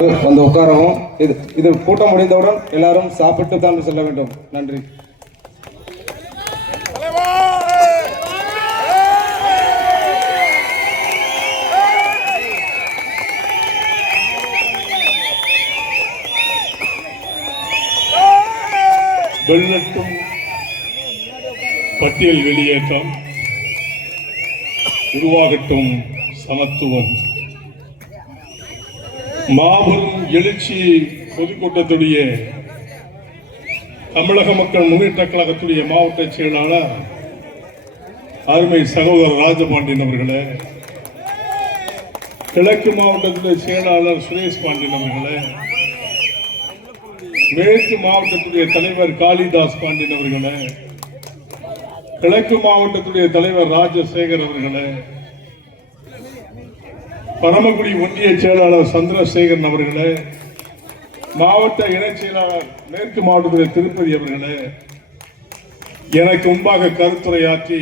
வந்து உட்காரவும். இது கூட்டம் முடிந்தவுடன் எல்லாரும் சாப்பிட்டு தான் செல்ல வேண்டும். நன்றி. வெள்ளட்டும் பட்டியல் வெளியேற்றம், உருவாகட்டும் சமத்துவம். மாபெரும் எழுச்சி பொதுக்கூட்டத்துடைய தமிழக மக்கள் முன்னேற்ற கழகத்துடைய மாவட்ட செயலாளர் அருமை சகோதரர் ராஜபாண்டியன் அவர்களே, கிழக்கு மாவட்டத்துடைய செயலாளர் சுரேஷ் பாண்டியன் அவர்களே, மேற்கு மாவட்டத்துடைய தலைவர் காளிதாஸ் பாண்டியன் அவர்களே, கிழக்கு மாவட்டத்துடைய தலைவர் ராஜசேகர் அவர்களே, பரமக்குடி ஒன்றிய செயலாளர் சந்திரசேகரன் அவர்களே, மாவட்ட இணைச் செயலாளர் மேற்கு மாவட்டத்துடைய திருப்பதி அவர்களே, எனக்கு முன்பாக கருத்துரையாற்றி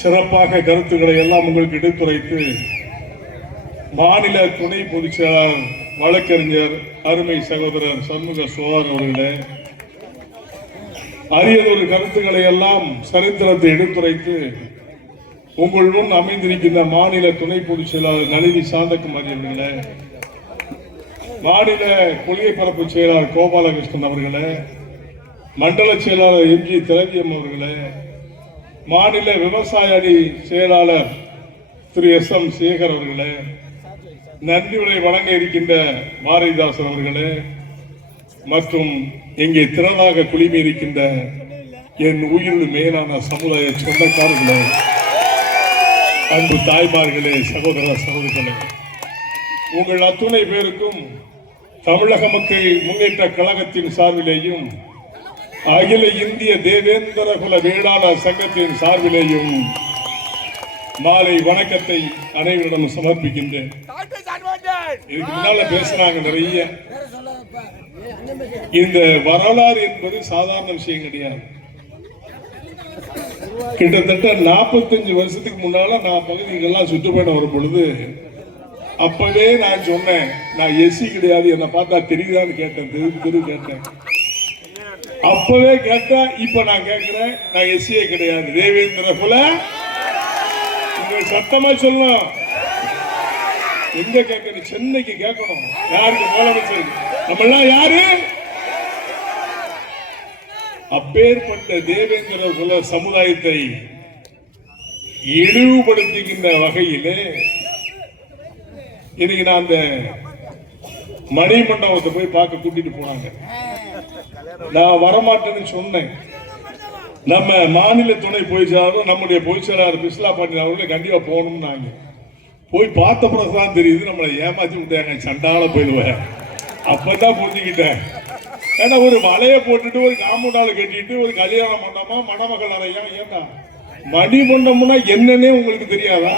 சிறப்பாக கருத்துக்களை எல்லாம் உங்களுக்கு எடுத்துரைத்து மாநில துணை பொதுச் செயலாளர் வழக்கறிஞர் அருமை சகோதரர் சண்முக சுவார் அவர்களே, அரியதொரு கருத்துக்களை எல்லாம் சரித்திரத்தை எடுத்துரைத்து உங்கள் முன் அமைந்திருக்கின்ற மாநில துணை பொதுச் செயலாளர் நளினி சாந்தகுமாரி அவர்களே, மாநில கொள்கை பரப்பு செயலாளர் கோபாலகிருஷ்ணன் அவர்களே, மண்டல செயலாளர் எம்ஜி திரவியம் அவர்களே, மாநில விவசாய அணி செயலாளர் திரு எஸ்.எம். சேகர் அவர்களே, நன்றியுரை வழங்க இருக்கின்ற பாரதிதாசன் அவர்களே, மற்றும் இங்கே திரளாக குழுமி இருக்கின்ற என் உயிரில் மேலான சமுதாய சொந்தக்காரர்களே, அன்பு தாய்மார்களே, சகோதர சகோதரிகளே, உங்கள் அத்துணை பேருக்கும் தமிழக மக்கள் முன்னேற்ற கழகத்தின் சார்பிலேயும் அகில இந்திய தேவேந்திர குல வேளாளர் சங்கத்தின் சார்பிலேயும் மாலை வணக்கத்தை அனைவரிடம் சமர்ப்பிக்கின்றேன். இதுக்கு முன்னால பேசுறாங்க நிறைய. இந்த வரலாறு என்பது சாதாரண விஷயம் கிடையாது. கிட்டத்தட்ட 45 வருஷத்துக்கு முன்னால நான் பகுதிகளெல்லாம் சுற்றுப்பயணம் வரும் பொழுது அப்பவே நான் சொன்னேன், நான் எஸ்சி கிடையாது, என்னை பார்த்தா தெரியுதான்னு கேட்டேன், தெரு கேட்டேன். அப்பவே கேட்டேன், இப்ப நான் கேட்கிறேன், நான் எஸ்சியே கிடையாது, தேவேந்திர குல. சத்தமா சொல்லணும். எங்க கேட்கணும்? சென்னைக்கு கேட்கணும். யாருக்கு? முதலமைச்சருக்கு. நம்ம எல்லாம் யாரு? அப்பேற்பட்ட தேவேந்திர குல சமுதாயத்தை இழிவுபடுத்துகின்ற வகையிலே இன்னைக்கு நான் அந்த மணிமண்டபத்தை போய் பார்க்க கூட்டிட்டு போனாங்க. நான் வரமாட்டேன்னு சொன்னேன். நம்ம மாநில துணை பொதுச்செயலாளர் நம்முடைய பொதுச்செயலாளர் பிஸ்லா பாண்டியன் அவர்களை கண்டிப்பா போகணும்னாங்க. போய் பார்த்த பிறகுதான் தெரியுது நம்மளை ஏமாத்தி விட்டாங்க, சண்டால போயிடுவேன். அப்பதான் புரிஞ்சுக்கிட்டேன். ஏன்னா ஒரு வலைய போட்டுட்டு ஒரு காம்பவுண்டால கட்டிட்டு ஒரு கல்யாண மண்டபமா மணமகள் அறையா? ஏண்டா மணிமண்டபம்னா என்னன்னே உங்களுக்கு தெரியாதா?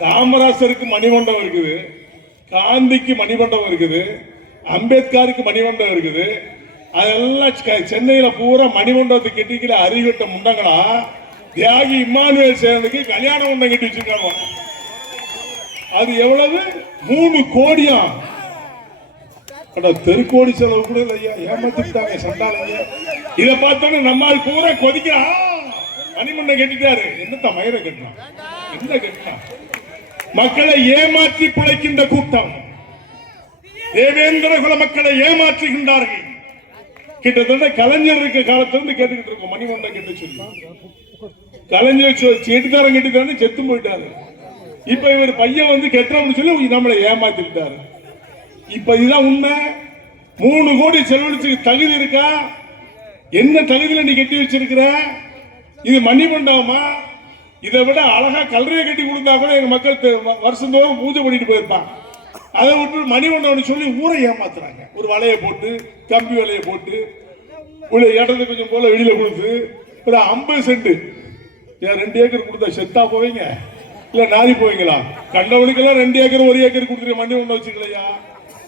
காமராசருக்கு மணிமண்டபம் இருக்குது, காந்திக்கு மணிமண்டபம் இருக்குது, அம்பேத்கருக்கு மணிமண்டபம் இருக்குது. அதெல்லாம் சென்னையில பூரா மணிமண்டபத்தை கட்டிக்கிற அறிவிட்ட முண்டங்களா தியாகி இம்மானுவேல் சேர்ந்துக்கு கல்யாண மண்டபம் கட்டி வச்சிருக்காங்க. அது எவ்வளவு? 3 கோடியா? தெருக்கோடி செலவு கூட இல்லையா? ஏமாத்திட்டாங்க சண்டாளங்க. இதை பார்த்தோன்னு நம்மால் பூரா கொதிக்கிறான். மணிமண்டபம் கட்டிட்டாரு. என்னத்த மயிரை கட்டினான்? என்ன கட்டினான்? மக்களை ஏமாற்றி பிழைக்கின்ற கூட்டம். தேவேந்திர குல மக்களை ஏமாற்றுகின்றார்கள். கிட்டத்தட்ட கலைஞர் இருக்க காலத்திலிருந்து கேட்டுக்கிட்டு இருக்கோம் மணிமண்டபம் கட்ட சொல்லி. கலைஞர் செட்டுத்தாரம் கட்டித்தாரு, செத்து போயிட்டாரு. இப்ப இவர் பையன் வந்து கெட்டோம்னு சொல்லி நம்மளை ஏமாத்திட்டாரு. இப்ப இதுதான் உண்மை. 3 கோடி செலவழிச்சு தகுதி இருக்கா? என்ன தகுதியில நீ கட்டி வச்சிருக்கிற? இது மணிமண்டபமா? இதை விட அழகா கல்லறையை கட்டி கொடுத்தா கூட எங்க மக்கள் வருஷந்தோறும் பூஜை பண்ணிட்டு போயிருப்பாங்க. அதை விட்டு மணிமண்டபம் சொல்லி ஊரை ஏமாத்துறாங்க. ஒரு வலையை போட்டு, கம்பி வலையை போட்டு, உள்ள இடத்துக்கு கொஞ்சம் போல வெளியில கொடுத்து ஒரு 50 சென்ட் 2 ஏக்கர் கொடுத்தா செத்தா போவீங்க? இல்ல நாரி போவீங்களா? கண்டவனுக்கெல்லாம் 2 ஏக்கர் 1 ஏக்கர் கொடுத்துட்டு மணிமண்டபம் வச்சுக்கலையா?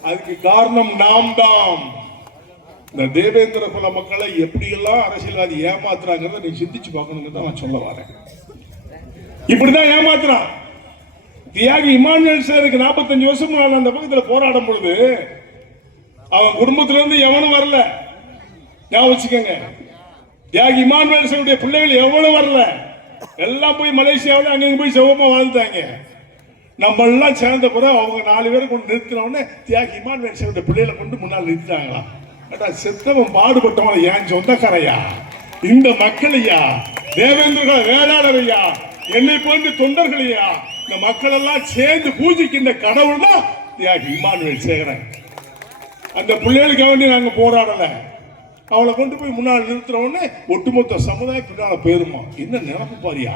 அதுக்கு காரணம் நாம் தான். இந்த தேவேந்திர குல மக்களை எப்படியெல்லாம் அரசியல்வாதி ஏமாத்துறாங்கிறத நீ சிந்திச்சு பார்க்கணுங்கிறத நான் சொல்ல வரேன். இப்படிதான் ஏமாத்துறான். தியாகி இமானுவேல் சேருக்கு 45 வருஷம் முன்னாடி அந்த பக்கத்தில் போராடும் பொழுது அவன் குடும்பத்துல இருந்து எவனும் வரல. ஞாபகம் வச்சுக்கோங்க. தியாகி இமானுவேல் சேருடைய பிள்ளைகள் எவ்வளவு வரல, எல்லாம் போய் மலேசியாவில் அங்கங்க போய் செவமா வாழ்ந்தாங்க. நம்ம எல்லாம் சேர்ந்த பிறகு அவங்க 4 பேரை கொண்டு நிறுத்தின உடனே தியாகி இமானுவேல் சேருடைய பிள்ளைகளை கொண்டு முன்னால் நிறுத்தினாங்களாம். செத்தவன் பாடுபட்டவன் என் சொந்தக்காரையா, இந்த மக்களையா, தேவேந்திர வேளாளரையா, என்னை போன்ற தொண்டர்களையா, இந்த மக்கள் எல்லாம் சேர்ந்து பூஜிக்கின்ற கடவுள் தான் தியாகி இமானுவேல் சேகரன். அந்த பிள்ளைகளுக்கு வேண்டி நாங்க போராடல, அவளை கொண்டு போய் முன்னால் நிறுத்துற உடனே ஒட்டுமொத்த சமுதாயம் பின்னால போயிருமா. என்ன நினைப்பு பாரியா,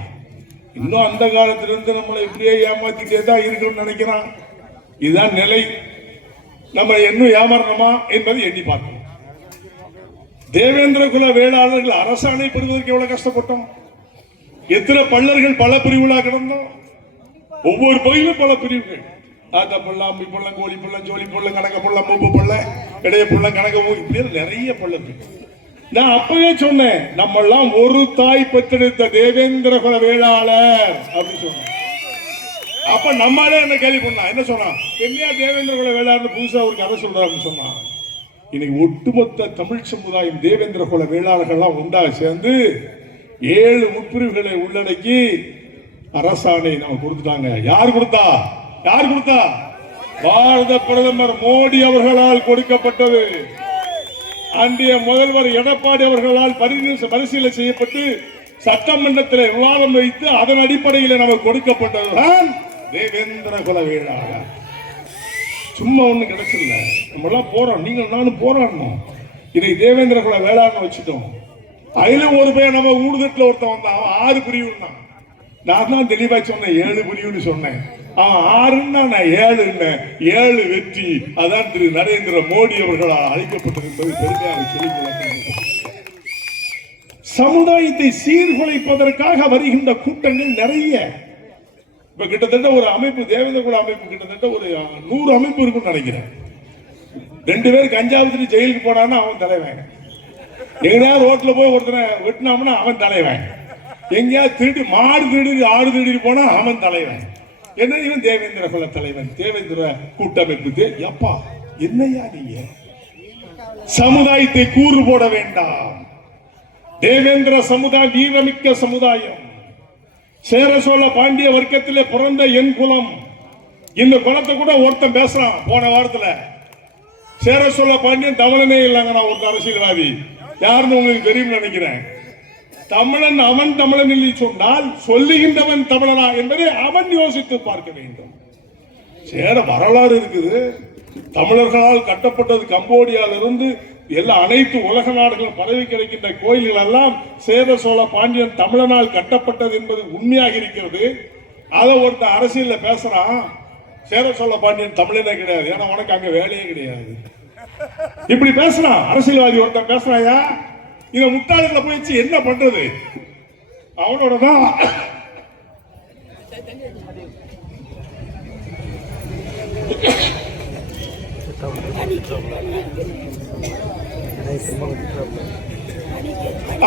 இன்னும் அந்த காலத்திலிருந்து நம்மளை இப்படியே ஏமாத்திட்டே தான் இருக்கணும்னு நினைக்கிறான். இதுதான் நிலை. நம்ம இன்னும் ஏமாறணுமா என்பதை எண்ணி பார்க்கணும். தேவேந்திர குல வேளாளர்கள் அரசாணை பெறுவதற்கு எவ்வளவு கஷ்டப்பட்டோம். எத்தனை பள்ளர்கள் பல பிரிவுகளா கிடந்தோம். ஒவ்வொரு பகுதியிலும் பல பிரிவுகள். ஆத்த பள்ளம், அம்பி பள்ளம், கோழி பள்ளம், ஜோலி பள்ளம், கணக்க பள்ளம், மூப்பு பள்ளம், இடைய பள்ளம், கணக்க இப்படி நிறைய பள்ளம். நான் அப்பவே சொன்னேன், நம்ம எல்லாம் ஒரு தாய் பெற்றெடுத்த தேவேந்திர குல வேளாளர் அப்படின்னு சொன்னேன். அப்ப நம்மளே என்ன கேள்வி பண்ணா, என்ன சொன்னா, என்னையா தேவேந்திர குல வேளாளர் புதுசா ஒரு கதை சொல்றாருன்னு சொன்னா. இன்னைக்கு ஒட்டுமொத்த தமிழ் சமுதாயம் தேவேந்திர குல வேளாளர்கள்லாம் உண்டாக சேர்ந்து 7 உட்பிரிவுகளை உள்ளடக்கி அரசாணை நம்ம கொடுத்துட்டாங்க. யார் கொடுத்தா? யார் கொடுத்தா? பாரத பிரதமர் மோடி அவர்களால் கொடுக்கப்பட்டது. அன்றைய முதல்வர் எடப்பாடி அவர்களால் பரிசீலனை செய்யப்பட்டு சட்டமன்றத்தில் விவாதம் வைத்து அதன் அடிப்படையில் நமக்கு கொடுக்கப்பட்டதுதான் தேவேந்திர குல வேளாளர். சும்மா ஒண்ணு கிடைச்சல, நம்ம எல்லாம் போறோம், நீங்கள் நானும் போராடணும். இதை தேவேந்திர குல வேளாளர் வச்சுட்டோம். அதுல ஒரு பேர் நம்ம ஊடுதட்டுல ஒருத்தன் வந்தான், அவன் 6 பிரிவு. நான் தான் தெளிவா சொன்னேன் 7 பிரிவுன்னு சொன்னேன். அவன் 6ன்னா நான் 7 7 வெற்றி. அதான் திரு நரேந்திர மோடி அவர்களால் அழைக்கப்பட்டது என்பது பெருமையாக சொல்லிக் சமுதாயத்தை சீர்குலைப்பதற்காக வருகின்ற கூட்டங்கள் நிறைய. இப்ப கிட்டத்தட்ட ஒரு அமைப்பு, தேவேந்திர குல அமைப்பு கிட்டத்தட்ட ஒரு 100 அமைப்பு இருக்குன்னு நினைக்கிறேன். 2 பேர் கஞ்சாவத்துக்கு ஜெயிலுக்கு போனான்னா அவன் தலைவன். எங்கேயாவது ரோட்ல போய் ஒருத்தனை வெட்டினாம்னா அவன் தலைவன். எங்கேயாவது திருடி மாடு திருடி ஆடு திருடி போனா அவன் தலைவன். என்ன இவன் தேவேந்திர குல தலைவன், தேவேந்திர கூட்டமைப்பு. எப்பா என்னையா நீங்க சமுதாயத்தை கூறு போட வேண்டாம். தேவேந்திர சமுதாயம் வீரமிக்க சமுதாயம். சேர சோழ பாண்டிய வர்க்கத்திலே பிறந்த என் குலம். இந்த குலத்தை கூட ஒருத்தன் பேசுறான் போன வாரத்துல. சேர சோழ பாண்டியன் தமிழனே இல்லைங்க, நான் ஒரு அரசியல்வாதி யாருன்னு உங்களுக்கு தெரியும் நினைக்கிறேன். தமிழன் அவன் தமிழன் இல்லை சொன்னால் சொல்லுகின்றவன் தமிழனா என்பதை அவன் யோசித்து பார்க்க வேண்டும். சேர வரலாறு இருக்குது. தமிழர்களால் கட்டப்பட்டது கம்போடியாவிலிருந்து எல்லா அனைத்து உலக நாடுகளும் பரவி கிடைக்கின்ற கோயில்கள் எல்லாம் சேர சோழ பாண்டியன் தமிழனால் கட்டப்பட்டது என்பது உண்மையாக இருக்கிறது. அதை ஒருத்தர் அரசியல்ல பேசுறான், சேர சோழ பாண்டியன் தமிழனே கிடையாது, ஏன்னா உனக்கு அங்க வேலையே கிடையாது. இப்படி பேசுறான் அரசியல்வாதி ஒருத்தர் பேசுறாயா. இத முட்டாளர்களை போயிடுச்சு என்ன பண்றது? அவனோட தான்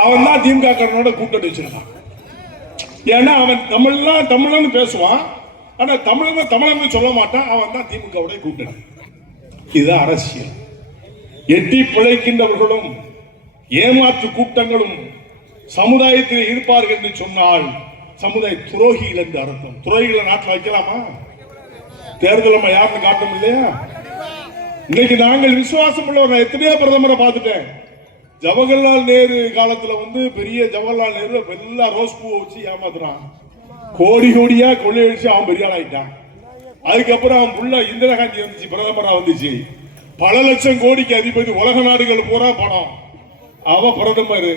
அவன் தான் திமுக கூட்டணி வச்சிருக்கான். ஏன்னா அவன் தமிழன் பேசுவான், ஆனா தமிழன் சொல்ல மாட்டான். அவன் தான் திமுக கூட்டணி. இதுதான் அரசியல். எட்டி பிழைக்கின்றவர்களும் ஏமாற்று கூட்டங்களும் சமுதாயத்தில் இருப்பார்கள் என்று சொன்னால் சமுதாய துரோகிகள் என்று அர்த்தம். துரோகிகளை நாட்டில் வைக்கலாமா? தேர்தல் நம்ம யாருன்னு காட்டும் இல்லையா? இன்னைக்கு நாங்கள் விசுவாசம் உள்ளவர். நான் எத்தனையோ பிரதமரை பார்த்துட்டேன். ஜவஹர்லால் நேரு காலத்துல பெரிய ஜவஹர்லால் நேரு எல்லா ரோஸ் பூவை வச்சு ஏமாத்துறான். கோடி கோடியா கொள்ளையடிச்சு அவன் பெரிய ஆள் ஆயிட்டான். அதுக்கப்புறம் அவன் புள்ள இந்திரா காந்தி வந்துச்சு, பிரதமரா வந்துச்சு. பல லட்சம் கோடிக்கு அதிபதி, உலக நாடுகள் பூரா பணம். அவ பிரதமர்.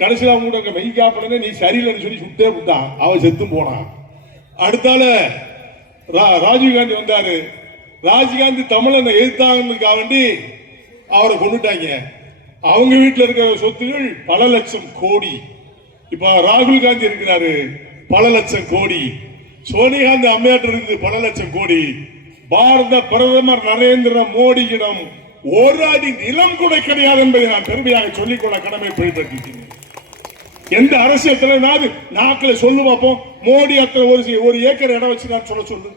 கடைசியில் அவங்க கூட மெய்காப்படனே நீ சரியில்லைன்னு சொல்லி சுட்டே விட்டான். அவன் செத்து போனான். அடுத்தால ராஜீவ்காந்தி வந்தாரு. ராஜீவ்காந்தி தமிழனை எதிர்த்தாங்கன்னு வேண்டி அவரை கொண்டுட்டாங்க. அவங்க வீட்டில் இருக்கிற சொத்துகள் பல லட்சம் கோடி. இப்ப ராகுல் காந்தி இருக்கிறாரு, பல லட்சம் கோடி. சோனியா காந்தி அம்மையார் இருக்குது, பல லட்சம் கோடி. பாரத பிரதமர் நரேந்திர மோடியிடம் 1 அடி நிலம் கூட கிடையாது என்பதை நான் பெருமையாக சொல்லிக்கொள்ள கடமை பயன்படுத்தினேன். எந்த அரசியல் தலைவனாவது நாக்கில் சொல்லு பார்ப்போம், மோடி அத்தனை 1 ஏக்கர் இடம் வச்சு நான் சொல்ல சொல்லு.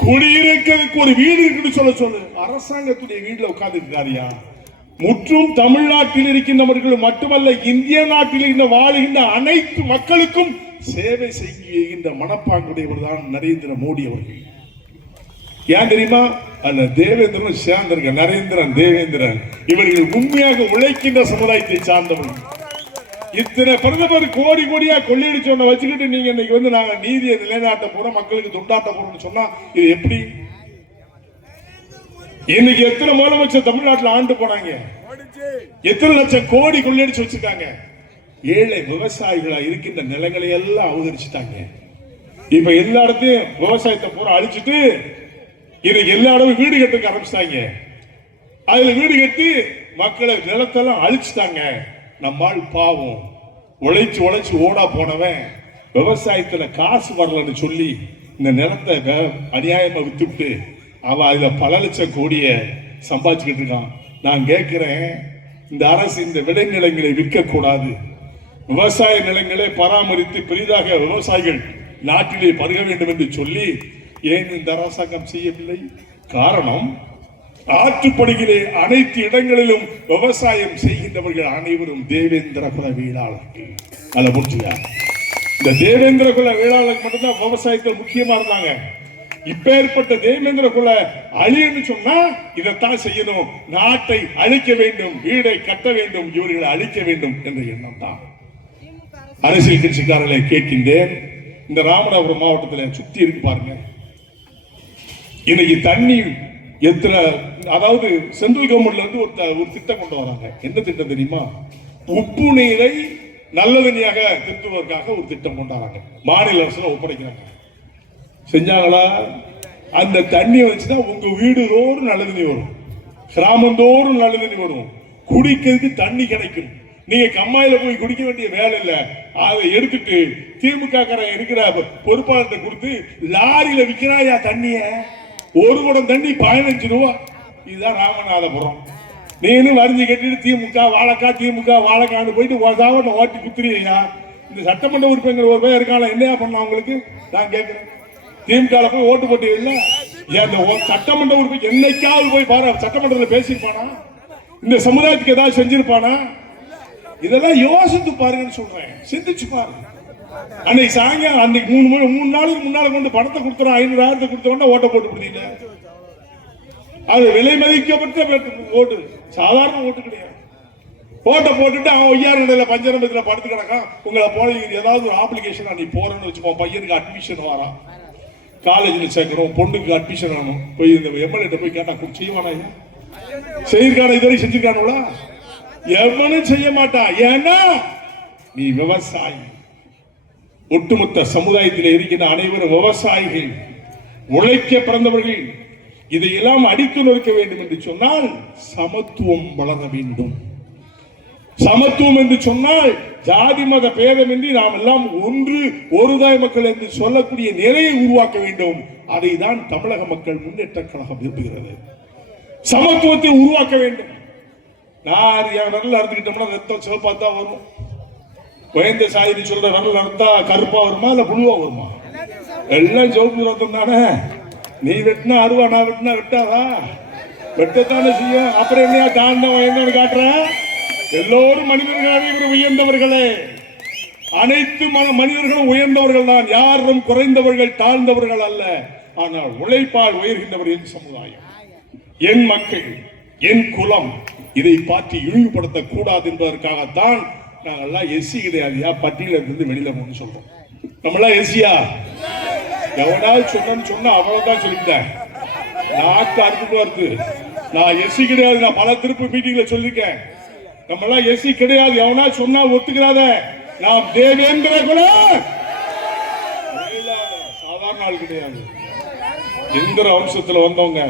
குடியிருக்கிறதுக்கு ஒரு வீடு இருக்குன்னு சொல்லு. அரசாங்கத்துடைய வீட்டுல உட்கார்ந்து இருக்காரியா? முற்றும் தமிழ்நாட்டில் இருக்கின்றவர்கள் மட்டுமல்ல, இந்திய நாட்டில் இருந்த வாழ்கின்ற அனைத்து மக்களுக்கும் சேவை செய்கின்ற மனப்பாங்குடையவர் தான் நரேந்திர மோடி அவர்கள். ஏன் தெரியுமா? அந்த தேவேந்திரன் சேர்ந்திருக்க நரேந்திரன் தேவேந்திரன் இவர்கள் உண்மையாக உழைக்கின்ற சமுதாயத்தை சார்ந்தவர்கள். இத்தனை பிரதமர் கோடி கோடியா கொள்ளையடிச்சோன்ன வச்சுக்கிட்டு நீங்க இன்னைக்கு வந்து நாங்க நீதியை நிலைநாட்ட போறோம், மக்களுக்கு தொண்டாட்ட போறோம்னு சொன்னா இது எப்படி? இன்னைக்கு எத்தனை முதலமைச்சர் தமிழ்நாட்டில் ஆண்டு போனாங்க? எத்தனை லட்சம் கோடி கொள்ளையடிச்சு வச்சிருக்காங்க? ஏழை விவசாயிகளா இருக்கின்ற நிலங்களை எல்லாம் அபகரிச்சுட்டாங்க. இப்ப எல்லா இடத்தையும் விவசாயத்தை பூரா அழிச்சிட்டு இன்னைக்கு எல்லா இடமும் வீடு கட்டுக்க ஆரம்பிச்சிட்டாங்க. அதுல வீடு கட்டி மக்களை நிலத்தெல்லாம் அழிச்சுட்டாங்க. நம்மால் பாவம் உழைச்சு உழைச்சு ஓடா போனவன் விவசாயத்துல காசு வரலன்னு சொல்லி இந்த நிலத்தை அநியாயமா வித்துவிட்டு அவன் அதுல பல லட்சம் கோடிய சம்பாதிச்சுக்கிட்டு இருக்கான். நான் கேட்கிறேன், இந்த அரசு இந்த விளைநிலங்களை விற்க கூடாது, விவசாய நிலங்களை பராமரித்து பெரிதாக விவசாயிகள் நாட்டிலே பருக வேண்டும் என்று சொல்லி ஏன் இந்த அரசாங்கம் செய்யவில்லை? காரணம், ஆற்றுப்படுகிற அனைத்து இடங்களிலும் விவசாயம் செய்கின்றவர்கள் அனைவரும் தேவேந்திர குல வேளாளர்கள். அதை முடிச்சுங்க. இந்த தேவேந்திர குல வேளாளர்கள் மட்டும்தான் விவசாயத்தில் முக்கியமா இருந்தாங்க. இப்பேற்பட்ட தேவேந்திர குல அழியன்னு சொன்னா இதைத்தான் செய்யணும், நாட்டை அழிக்க வேண்டும், வீடை கட்ட வேண்டும், இவர்களை அழிக்க வேண்டும் என்ற எண்ணம் தான். அரசியல் கட்சிக்காரர்களை கேட்கின்றேன், இந்த ராமநாதபுரம் மாவட்டத்தில் சுத்தி இருக்கு பாருங்க. இன்னைக்கு தண்ணி எத்தனை, அதாவது சென்ட்ரல் கவர்மெண்ட்ல இருந்து ஒரு திட்டம் கொண்டு வராங்க. என்ன திட்டம் தெரியுமா? உப்பு நீரை நல்ல தண்ணியாக திருத்துவதற்காக ஒரு திட்டம் கொண்டாடுறாங்க. மாநில அரசுல ஒப்படைக்கிறாங்க. செஞ்சாங்களா? அந்த தண்ணி வச்சுதான் உங்க வீடு தோறும் நல்ல தண்ணி வரும், கிராமந்தோறும் நல்ல தண்ணி வரும், குடிக்கிறதுக்கு தண்ணி கிடைக்கும். நீங்க கம்மாயில போய் குடிக்க வேண்டிய வேலை இல்ல. அதை எடுத்துட்டு திமுக இருக்கிற பொறுப்பாளர்கிட்ட கொடுத்து லாரியில விற்கிறாயா தண்ணிய, ஒரு குடம் தண்ணி 15 ரூபா. இதுதான் ராமநாதபுரம். நீனு வரிஞ்சு கட்டிட்டு திமுக வாழைக்கான்னு போயிட்டு ஓட்டி குத்துறியா? இந்த சட்டமன்ற உறுப்பினர் ஒரு பேர் இருக்காங்க, என்னையா பண்ணலாம் உங்களுக்கு? நான் கேட்கிறேன், திமுக போய் ஓட்டு போட்டு இல்ல, சட்டமன்ற உறுப்பினர் என்னைக்காவது போய் பாரு, சட்டமன்றத்தில் பேசியிருப்பானா? இந்த சமுதாயத்துக்கு ஏதாவது செஞ்சிருப்பானா? இதெல்லாம் யோசித்து பாருங்கன்னு சொல்றேன், சிந்திச்சு பாருங்க. அன்னைக்கு சாயங்காலம் அன்னைக்கு 3 நாளுக்கு முன்னால கொண்டு பணத்தை கொடுத்துறோம், 500,000 கொடுத்தோம்னா ஓட்ட போட்டு கொடுத்தீங்க. அது விலை மதிக்கப்பட்ட ஓட்டு, சாதாரண ஓட்டு கிடையாது. ஓட்ட போட்டுட்டு அவன் ஒய்யார் நிலையில பஞ்சரம்பத்துல படுத்து கிடக்கான். உங்களை போல ஏதாவது ஒரு அப்ளிகேஷன் நீ போறன்னு வச்சுக்கோ, பையனுக்கு அட்மிஷன் வரான், காலேஜில் சேர்க்கணும், பொண்ணுக்கு அட்மிஷன் ஆகணும், போய் இந்த எம்எல்ஏ போய் கேட்டா செய்வானா? செய்திருக்கான இதுவரை செஞ்சிருக்கானுங்களா? எவனும் செய்ய மாட்டான். ஏன்னா நீ விவசாயி. ஒட்டுமொத்த சமுதாயத்தில் இருக்கின்ற அனைவரும் விவசாயிகள், உழைக்க பிறந்தவர்கள். இதையெல்லாம் அடித்து நொறுக்க வேண்டும் என்று சொன்னால் சமத்துவம் வளர வேண்டும். சமத்துவம் என்று சொன்னால் ஜாதி மத பேதமின்றி நாம் எல்லாம் ஒன்று, ஒரு தாய் மக்கள் என்று சொல்லக்கூடிய நிலையை உருவாக்க வேண்டும். அதை தான் தமிழக மக்கள் முன்னேற்ற கழகம் விரும்புகிறது. சமத்துவத்தை உருவாக்க வேண்டும். நான் என் விரல் அறுத்துக்கிட்டோம்னா ரத்தம் சிவப்பா தான் வரும். உயர்ந்த சாதி சொல்ற விரல் அறுத்தா கருப்பா வருமா இல்ல புழுவா வருமா? எல்லாம் சிவப்பு ரத்தம் தானே. நீ வெட்டினா அருவா, நான் வெட்டினா வெட்டாதா? வெட்டத்தானே செய்யும். அப்புறம் என்னையா தாண்ட உயர்ந்தவன் காட்டுற? எல்லோரும் மனிதர்கள், அனைவரும் உயர்ந்தவர்களே. அனைத்து மனிதர்களும் உயர்ந்தவர்கள் தான். யாரும் குறைந்தவர்கள் தாழ்ந்தவர்கள் அல்ல. ஆனால் உழைப்பால் உயர்கின்றவர்கள் சமுதாயம். என் மக்கள், என் குலம், இதை பார்த்து இழிவுபடுத்த கூடாது என்பதற்காகத்தான் நாங்கெல்லாம் எஸ்சி கிடையாதுயா, பட்டியல இருந்து வெளியில போன்னு சொல்றோம். நம்மளாம் எஸ்சியா? எவனாவது சொன்னா அவ்வளவுதான் சொல்லிட்டேன். நாக்கு அறுப்பு வருது. நான் எஸ்சி கிடையாது. நான் பல திருப்பு மீட்டிங்ல சொல்லிருக்கேன். நம்மளாம் எஸ்சி கிடையாது. எவனா சொன்னா ஒத்துக்கிறாத. நாம் தேவேந்திர குல சாதாரண ஆள் கிடையாது. எந்திர வம்சத்துல வந்தவங்க.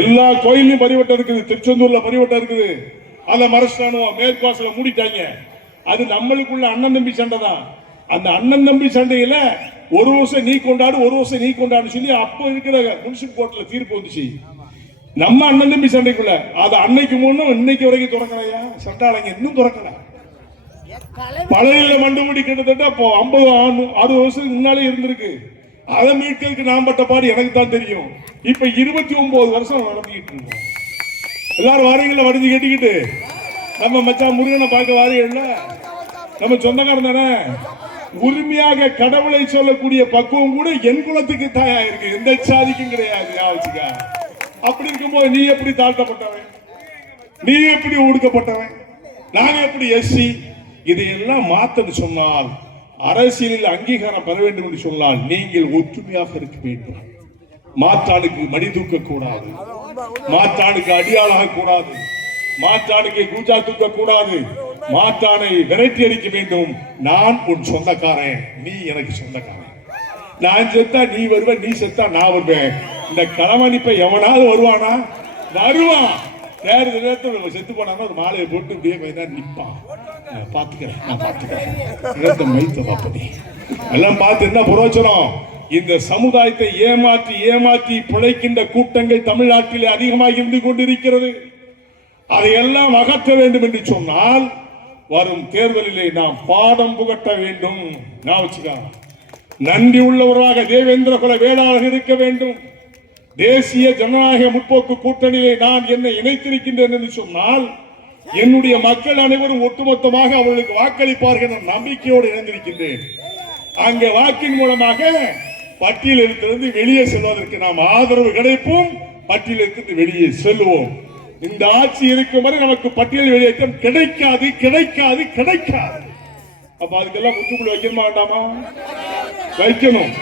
எல்லா கோயிலையும் பரிவட்டம் இருக்குது. திருச்செந்தூர்ல பரிவட்டம் இருக்குது. அதை மறைச்சிட்டானோ, மேற்குவாசல மூடிட்டாங்க. அது நம்மளுக்குள்ள அண்ணன் தம்பி சண்டை தான். அந்த அண்ணன் தம்பி சண்டையில ஒரு வருஷம் நீ கொண்டாடு, ஒரு வருஷம் நீ கொண்டாடு சொல்லி அப்ப இருக்கிற முனிசிபல் கோர்ட்ல தீர்ப்பு வந்துச்சு. நம்ம அண்ணன் தம்பி சண்டைக்குள்ள அது அன்னைக்கு முன்னும் இன்னைக்கு வரைக்கும் திறக்கலையா? சண்டாளங்க இன்னும் திறக்கல. பழையில மண்டுமுடி கிட்டத்தட்ட 50-60 வருஷத்துக்கு முன்னாலே இருந்திருக்கு. அதை மீட்கிறதுக்கு நான் பட்ட பாடு எனக்கு தான் தெரியும். இப்ப 29 வருஷம் நடத்திக்கிட்டு இருக்கோம். எல்லாரும் வாரீங்களா? வடிஞ்சு கேட்டுக்கிட்டு நம்ம மச்சான் முருகனை பார்க்க வாரீங்கல்ல, நம்ம சொந்தக்காரன் தானே. உரிமையாக கடவுளை சொல்லக்கூடிய பக்குவம் கூட என் குலத்துக்கு தாயா இருக்கு, எந்த சாதிக்கும் கிடையாது. அப்படி இருக்கும்போது நீ எப்படி தாழ்த்தப்பட்டவன், நீ எப்படி ஒடுக்கப்பட்டவன், நாங்க எப்படி எஸ்சி? இதையெல்லாம் மாத்தன்னு சொன்னால், அரசியலில் அங்கீகாரம் பெற வேண்டும் என்று சொன்னால் நீங்கள் ஒற்றுமையாக இருக்க வேண்டும். மாற்றானுக்கு மணி தூக்க கூடாது, மாற்றானுக்கு அடியாளாக கூடாது, மாற்றானுக்கு கூச்சா தூக்க கூடாது, மாற்றானை விரட்டி அடிக்க வேண்டும். நான் உன் சொந்தக்காரன், நீ எனக்கு சொந்தக்காரன். நான் செத்தா நீ வருவேன், நீ செத்தா நான் வருவேன். இந்த களமணிப்பை எவனாவது வருவானா? வருவான். தேர்தல் நேரத்தில் செத்து போனாங்க, ஒரு மாலையை போட்டு இப்படியே கொஞ்சம் நிற்பான். நான் பார்த்துக்கிறேன் மைத்த பாப்படி எல்லாம் பார்த்து என்ன புரோச்சனம்? இந்த சமுதாயத்தை ஏமாற்றி ஏமாற்றி பிழைக்கின்ற கூட்டங்கள் தமிழ்நாட்டிலே அதிகமாக இருந்து கொண்டிருக்கிறது. அதையெல்லாம் அகற்ற வேண்டும் என்று சொன்னால் வரும் தேர்தலிலே நாம் பாடம் புகட்ட வேண்டும். நான் வச்சுக்க நன்றி உள்ளவராக தேவேந்திர குல வேளாளர் இருக்க வேண்டும். தேசிய ஜனநாயக முற்போக்கு கூட்டணியை நான் என்னை இணைத்திருக்கின்றேன் என்று சொன்னால் என்னுடைய மக்கள் அனைவரும் ஒட்டுமொத்தமாக அவர்களுக்கு வாக்களிப்பார்கள் என்ற நம்பிக்கையோடு இணைந்திருக்கின்றேன். அங்கே வாக்கின் மூலமாக பட்டியலிருந்து வெளியே செல்வதற்கு நாம் ஆதரவு கிடைப்போம். பட்டியலிருந்து வெளியே செல்வோம். இந்த ஆட்சி இருக்கும் வரை நமக்கு பட்டியல் வெளியேற்றம் கிடைக்காது, கிடைக்காது, கிடைக்காது. அப்ப அதுக்கெல்லாம் முற்றுப்புள்ளி வைக்கணுமா வேண்டாமா? வைக்கணும்.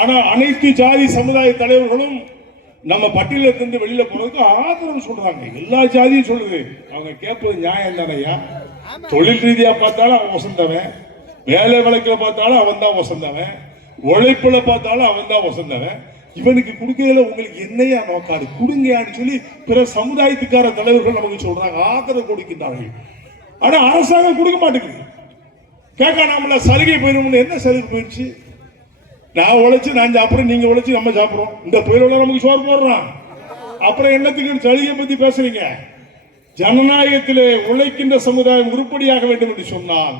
ஆனா அனைத்து ஜாதி சமுதாய தலைவர்களும் நம்ம பட்டியலிருந்து வெளியில போறதுக்கு ஆதரவு சொல்றாங்க. எல்லா ஜாதியும் சொல்லுது. அவங்க கேட்பது நியாயம் தானையா? தொழில் ரீதியா பார்த்தாலும் அவன் வசந்தவன், வேலை வழக்கில பார்த்தாலும் அவன் தான் வசந்தவன், உழைப்புல பார்த்தாலும் அவன் தான் வசந்தவன். இவனுக்கு கொடுக்கறதுல உங்களுக்கு என்னையா நோக்காது, கொடுங்கன்னு சொல்லி பிற சமுதாயத்துக்கார தலைவர்கள் நமக்கு சொல்றாங்க, ஆதரவு கொடுக்கின்றார்கள். ஆனா அரசாங்கம் கொடுக்க மாட்டேங்குது. கேட்க நம்மள சலுகை போயிடும். என்ன சலுகை போயிடுச்சு? நான் உழைச்சு நான் சாப்பிடுறேன், நீங்க உழைச்சு நம்ம சாப்பிடுறோம். இந்த புயலோட நமக்கு சோறு போடுறான். அப்புறம் என்னத்துக்கு சலுகை பத்தி பேசுறீங்க? ஜனநாயகத்திலே உழைக்கின்ற சமுதாயம் உருப்படியாக வேண்டும் என்று சொன்னால்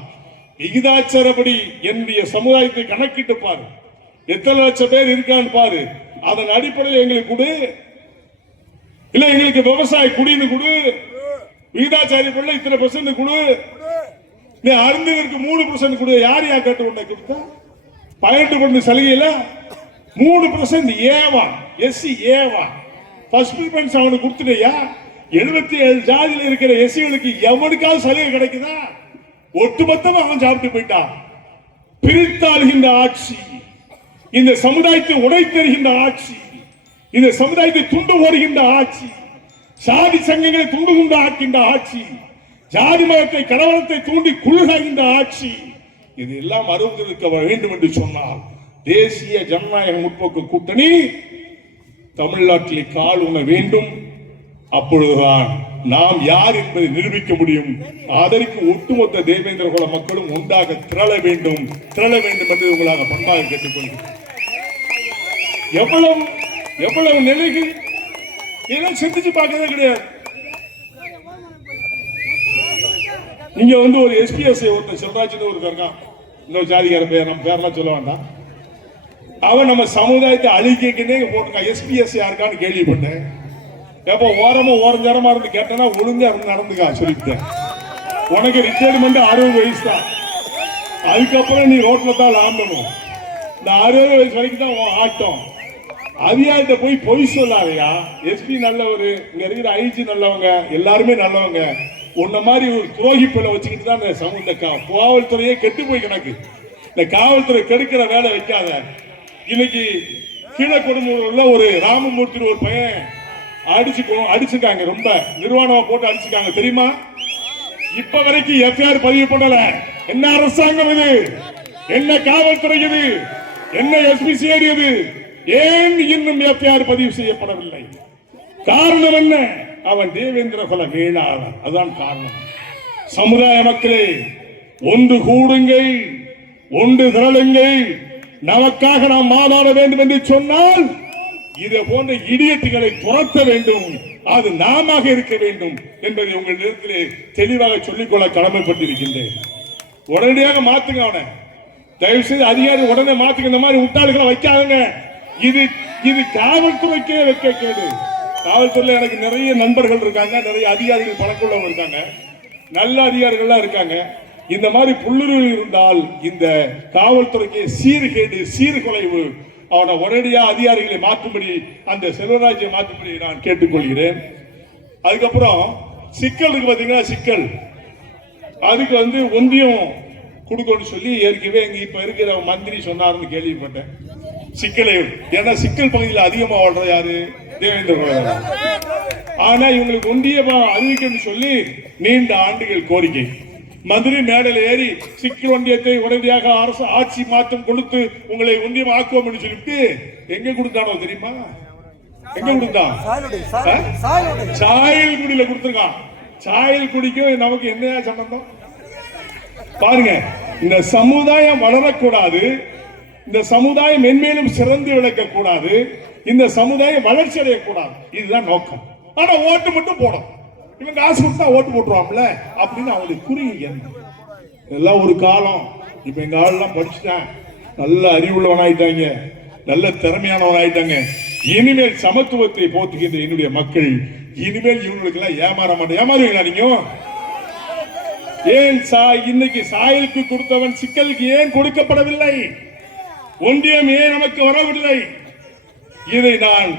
விகிதாச்சாரப்படி என்னுடைய சமுதாயத்தை கணக்கிட்டு பாரு, எத்தனை லட்சம் பேர் இருக்கான்னு பாரு. அதன் அடிப்படையில் எங்களுக்கு கொடு, இல்ல எங்களுக்கு விவசாய குடின்னு கொடு, விகிதாச்சாரியப்படி இத்தனை % கொடு, நீ அருந்தவருக்கு 3% கொடு. யார் யார் கேட்டு உன்னை கொடுத்தா? 18% சலுகையில 3% ஏவா, எஸ்சி ஏவா, ஃபர்ஸ்ட் ப்ரிஃபரன்ஸ் அவனுக்கு கொடுத்துட்டியா? 77 ஜாதியில் இருக்கிற எஸ்சிகளுக்கு எவனுக்காவது சலுகை கிடைக்குதா? ஒட்டுமொத்தமா அவன் சாப்பிட்டு போயிட்டான். பிரித்தாளுகின்ற ஆட்சி, இந்த சமுதாயத்தை உடைத்தெறிகின்ற ஆட்சி, இந்த சமுதாயத்தை துண்டு ஓடுகின்ற ஆட்சி, சாதி சங்கங்களை துண்டு கொண்டு ஆக்கின்ற ஆட்சி, ஜாதி மதத்தை கலவரத்தை தூண்டி குழுகின்ற ஆட்சி, இது எல்லாம் அறுவதற்கு வேண்டும் என்று சொன்னால் தேசிய ஜனநாயக முற்போக்கு கூட்டணி தமிழ்நாட்டில் கால் உண வேண்டும். அப்பொழுதுதான் நாம் யார் என்பதை நிரூபிக்க முடியும். அதற்கு ஒட்டுமொத்த தேவேந்திர குல மக்களும் உண்டாக திரள வேண்டும் என்று உங்களாக பண்பாக கேட்டுக்கொள்கிறேன். எவ்வளவு நிலைகள் இதெல்லாம் சிந்திச்சு பார்க்கறதே கிடையாது. இங்க ஒரு எஸ்பிஎஸ் ஒருத்தர் செல்ராஜ்னு ஒரு இருக்கான், இன்னொரு ஜாதிகார பேர், நம்ம பேரெல்லாம் சொல்ல வேண்டாம். அவன் நம்ம சமுதாயத்தை அழிக்கே போட்டுருக்கான். எஸ்பிஎஸ் யாருக்கான்னு கேள்விப்பட்டேன். எப்ப ஓரஞ்சாரமா இருந்து கேட்டனா ஒழுங்கா இருந்து நடந்துக்கா சொல்லிட்டேன். உனக்கு ரிட்டையர்மெண்ட் 60 வயசு தான். அதுக்கப்புறம் நீ ரோட்ல தான் ஆம்பணும். இந்த 60 வயசு வரைக்கும் தான் ஆட்டம். அதிகாரிட்ட போய் பொய் சொல்லாதையா. எஸ்பி நல்லவர், இங்க இருக்கிற ஐஜி நல்லவங்க, எல்லாருமே நல்லவங்க. உன்ன மாதிரி ஒரு துரோகி பிள்ளை வச்சுக்கிட்டு தான் இந்த காவல்துறையே கெட்டு போய் கிடக்கு. இந்த காவல்துறை கெடுக்கிற வேலை வைக்காத. இன்னைக்கு கீழக்கொடுமூர்ல ஒரு ராமமூர்த்தி ஒரு பையன் அடிச்சுக்காங்க, ரொம்ப நிர்வாணமா போட்டு அடிச்சுக்காங்க தெரியுமா? இப்ப வரைக்கும் எஃப்ஐஆர் பதிவு பண்ணல. என்ன அரசாங்கம் இது? என்ன காவல்துறை இது? என்ன எஸ்பிசிஐடி இது? ஏன் இன்னும் எஃப்ஐஆர் பதிவு செய்யப்படவில்லை? காரணம் என்ன? அவன் தேவேந்திர குல வேளாளர். அதுதான் காரணம். சமுதாய மக்களே, ஒன்று கூடுங்கள், ஒன்று திரளுங்கள். நமக்காக நாம் மாநாட வேண்டும் என்று சொன்னால் இதை போன்ற இடியட்டுகளை துரத்த வேண்டும். அது நாம இருக்க வேண்டும் என்பதை உங்கள் நேரத்திலே தெளிவாக சொல்லிக்கொள்ள கடமைப்பட்டிருக்கின்றேன். உடனடியாக மாத்துங்க. அவனை தயவு செய்து அதிகாரி உடனே மாத்துங்க. இந்த மாதிரி முட்டாள்களை வைக்காதுங்க. இது இது காவல்துறைக்கே வைக்க கேடு. காவல்துறையில எனக்கு நிறைய நண்பர்கள் இருக்காங்க, நிறைய அதிகாரிகள் பழக்கமுள்ளவங்க இருக்காங்க, நல்ல அதிகாரிகள்லாம் இருக்காங்க. இந்த மாதிரி புல்லுருவி இருந்தால் இந்த காவல்துறைக்கு சீர்கேடு, சீர்குலைவு. அவனை உடனடியா அதிகாரிகளை மாற்றும்படி, அந்த செல்வராஜை மாற்றும்படி நான் கேட்டுக்கொள்கிறேன். அதுக்கப்புறம் சிக்கல் இருக்கு பாத்தீங்கன்னா, சிக்கல் அதுக்கு ஒன்றியம் கொடுக்கணும்னு சொல்லி ஏற்கனவே இப்ப இருக்கிற மந்திரி சொன்னார்னு கேள்விப்பட்டேன். சிக்கலை, ஏன்னா சிக்கல் பகுதியில் அதிகமா வாழ்ற யாரு? தேவேந்திர. ஆனா இவங்களுக்கு ஒன்றிய அறிவிக்கணும்னு சொல்லி நீண்ட ஆண்டுகள் கோரிக்கை. மதுரை மேடையில் ஏறி சிக்கல் ஒன்றியத்தை உடனடியாக அரசு ஆட்சி மாற்றம் கொடுத்து உங்களை ஒன்றியம் ஆக்குவோம் என்று சொல்லிட்டு எங்க கொடுத்தானோ தெரியுமா? எங்க கொடுத்தான்? சாயல்குடியில கொடுத்திருக்கான். சாயல்குடிக்கும் நமக்கு என்ன சம்பந்தம் பாருங்க. இந்த சமுதாயம் வளரக்கூடாது, இந்த சமுதாயம் மென்மேலும் சிறந்து விளக்க கூடாது, இந்த சமுதாயம் வளர்ச்சி அடையக்கூடாது, இதுதான் நோக்கம். ஆனா ஓட்டு மட்டும் போடும். இவன் காசு கொடுத்தா ஓட்டு போட்டுருவாங்கல்ல அப்படின்னு அவங்களுக்கு புரியுங்க. இதெல்லாம் ஒரு காலம். இப்ப எங்க ஆள்லாம் படிச்சுட்டான், நல்ல அறிவுள்ளவன் ஆயிட்டாங்க, நல்ல திறமையானவன் ஆயிட்டாங்க. இனிமேல் சமத்துவத்தை போற்றுகின்ற என்னுடைய மக்கள் இனிமேல் இவங்களுக்கு எல்லாம் ஏமாற மாட்டேன். ஏமாறுவீங்களா நீங்க? ஏன் இன்னைக்கு சாயலுக்கு கொடுத்தவன் சிக்கலுக்கு ஏன் கொடுக்கப்படவில்லை? ஒன்றியம் ஏன் நமக்கு வரவில்லை? இதை நான்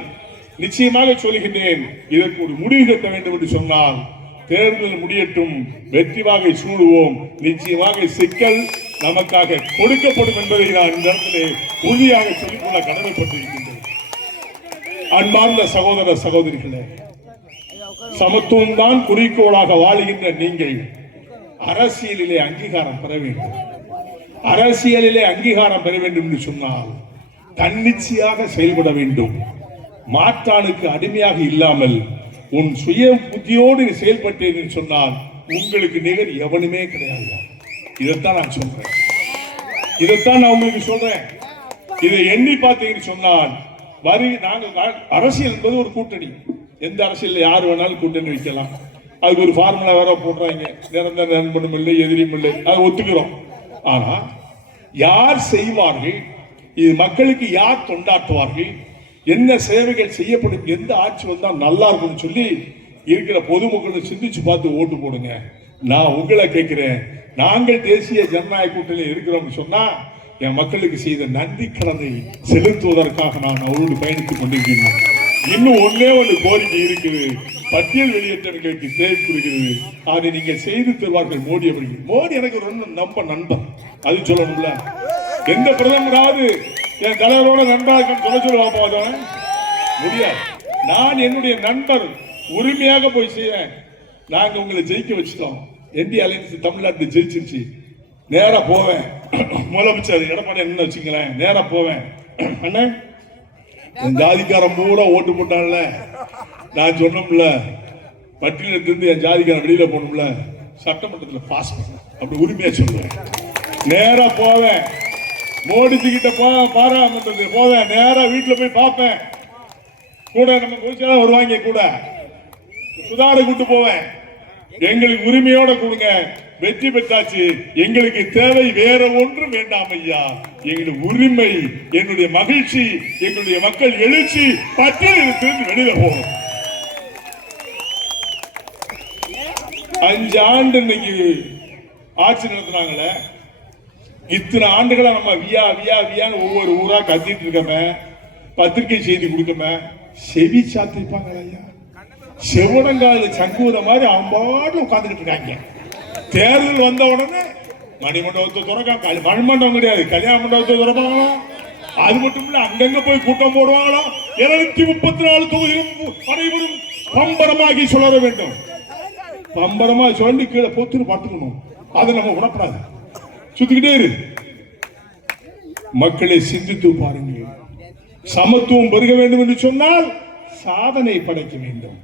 நிச்சயமாக சொல்லுகின்றேன். இதற்கு ஒரு முடிவு கட்ட வேண்டும் என்று சொன்னால் தேர்தல் முடியட்டும், வெற்றி வாகை சூடுவோம். நிச்சயமாக சிக்கல் நமக்காக கொடுக்கப்படும் என்பதை நான் இந்த இடத்திலே உறுதியாக சொல்லிக்கொள்ள கடமைப்பட்டிருக்கின்றேன். அன்பார்ந்த சகோதர சகோதரிகளே, சமத்துவம் தான் குறிக்கோளாக வாழுகின்ற நீங்கள் அரசியலிலே அங்கீகாரம் பெற வேண்டும். அரசியலிலே அங்கீகாரம் பெற வேண்டும் என்று சொன்னால் தன்னிச்சையாக செயல்பட வேண்டும். மாற்றானுக்கு அடிமையாக இல்லாமல் உன் சுய புத்தியோடு செயல்பட்டேன் என்று சொன்னால் உங்களுக்கு நிகர் எவனுமே கிடையாது. இதைத்தான் நான் சொல்றேன், இதைத்தான் நான் உங்களுக்கு சொல்றேன். இதை எண்ணி பார்த்தீங்கன்னு சொன்னால் நாங்கள் அரசியல் என்பது ஒரு கூட்டணி. எந்த அரசியல் யார் வேணாலும் கூட்டணி வைக்கலாம். அதுக்கு ஒரு ஃபார்முலா வேற போடுறாங்க, நிரந்தர நண்பனும் இல்லை எதிரியும் இல்லை, அதை ஒத்துக்கிறோம். ஆனா யார் செய்வார்கள், இது மக்களுக்கு யார் தொண்டாற்றுவார்கள், என்ன சேவைகள் செய்யப்படும், எந்த ஆட்சி வந்தா நல்லா இருக்கும்னு சொல்லி இருக்கிற பொதுமக்களை சிந்திச்சு பார்த்து ஓட்டு போடுங்க. நான் உங்களை கேட்கிறேன், நாங்கள் தேசிய ஜனநாயக கூட்டணியில் இருக்கிறோம் சொன்னா என் மக்களுக்கு செய்த நன்றி கடனை செலுத்துவதற்காக நான் அவரோடு பயணித்துக் கொண்டிருக்கிறேன். இன்னும் ஒன்னே ஒன்று கோரிக்கை இருக்குது, பட்டியல் வெளியேற்றங்களுக்கு தேவை கொடுக்கிறது. அதை நீங்கள் செய்து தருவார்கள் மோடி அவர்கள். மோடி எனக்கு ரொம்ப நண்பன், அது சொல்லணும்ல. எந்த பிரதமராவது என் தலைவரோட நண்பராக சொல்ல முடியாது. நான் என்னுடைய நண்பர் உரிமையாக போய் செய்வேன். நாங்க உங்களை ஜெயிக்க வச்சுட்டோம், இந்திய அலையன்ஸ் தமிழ்நாட்டில் ஜெயிச்சிருச்சு. நேரா போவேன், முதலமைச்சர் எடப்பாடி என்ன வச்சுங்களேன், நேரா போவேன். அண்ணன் என் ஜாதிக்காரன் பூரா ஓட்டு போட்டான்ல, நான் சொன்னோம்ல பட்டியலிருந்து என் ஜாதிக்காரன் வெளியில போனோம்ல, சட்டமன்றத்தில் பாஸ் பண்ண அப்படி உரிமையா சொல்லுவேன். நேரா போவேன், மோடிஜி கிட்ட பாராமன்றதுக்கு போவேன், நேரா வீட்டுல போய் பார்ப்பேன். கூட நம்ம கோச்சாரா வருவாங்க, கூட சுதாரை கூட்டு போவேன். எங்களுக்கு உரிமையோட கொடுங்க, வெற்றி பெற்றாச்சு, எங்களுக்கு தேவை வேற ஒன்றும் வேண்டாம் ஐயா. எங்களுடைய உரிமை, என்னுடைய மகிழ்ச்சி, எங்களுடைய மக்கள் எழுச்சி பட்டியலிருந்து வெளியில போகும். 5 ஆண்டு இன்னைக்கு ஆட்சி நடத்துனாங்களே, இத்தனை ஆண்டுகளா நம்ம வியா வியா வியான்னு ஒவ்வொரு ஊரா கத்திட்டு இருக்கமே, பத்திரிகை செய்தி கொடுக்கமே, செவி சாத்திருப்பாங்க ஐயா. செவடங்கால சங்குவத மாதிரி அம்பாடு உட்கார்ந்துட்டு இருக்காங்க. தேர்தல் வந்த உடனே மணிமண்டபத்தை திறக்க, மண்மண்டபம் கிடையாது, கல்யாண மண்டபத்தை திறப்பாங்களா? அது மட்டும் இல்ல, அங்கங்க போய் கூட்டம் போடுவாங்களா? 234 தொகுதியிலும் அனைவரும் பம்பரமாகி சொல்ல வேண்டும். பம்பரமா சொல்லி கீழே பொத்துன்னு பார்த்துக்கணும். அதை நம்ம விடப்படாது, சுத்திக்கிட்டே இரு. மக்களை சிந்தித்து பாருங்கள். சமத்துவம் பெருக வேண்டும் என்று சொன்னால் சாதனை படைக்க வேண்டும்.